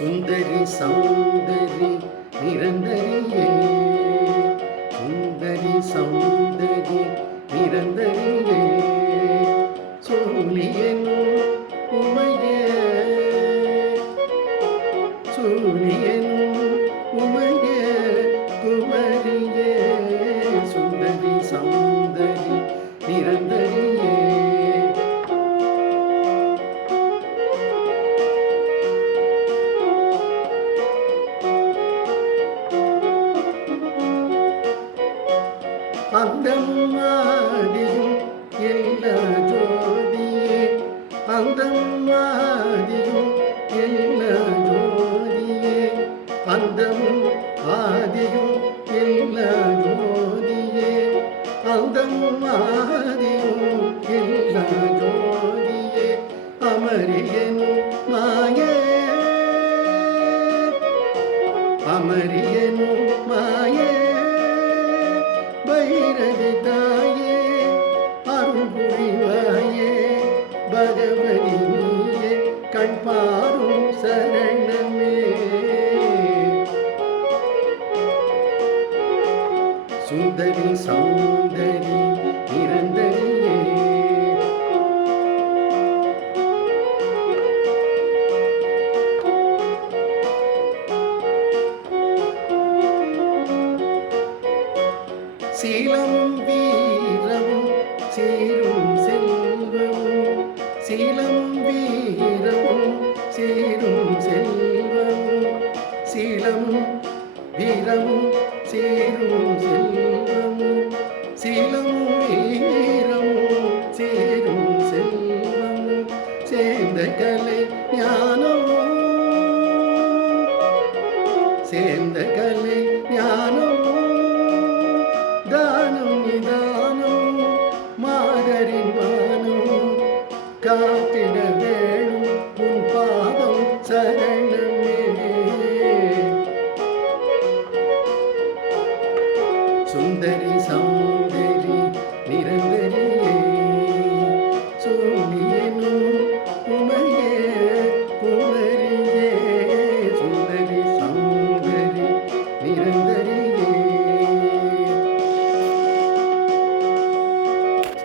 சுந்தரி சௌந்தரி நிரந்தரியே சுந்தரி சௌந்தரி நிரந்தரியே சூழியனும் உமையே. சூழியனும் அந்தம் ஆதியும் எல்லா ஜோதியே? அந்தம் ஆதியும் எல்லா ஜோதியே? அந்தமும் ஆதியும் எல்லா ஜோதியே? அந்தமும் ஆதியும் எல்லா ஜோதியே? அமரியனும் மாயே. அமரியனும் மாயே. பைரவி தாயே அருள் புரிவாயே பகவதி நீயே கண் பாரும் சரணமே. சுந்தரி சௌந்தரி நிரந்தரியே சீலம் வீரம் சீரும் செல்வம். சீலம் வீரம் சீரும் செல்வம். சீலம் வீரம் சீரும் செல்வம். சீலம் வீரம் சீரும் செல்வம். சேர்ந்த கலை ஞானம். சேர்ந்த கலை ஞானம். நிதானம் மாதரிமானம் காத்திட வேணும் உன் பாதம் சரணமே. சுந்தரி சௌந்தரி நிரந்தரியே சூரியனும் உமையே குமரியே சுந்தரி சௌந்தரி நிரந்தரியே.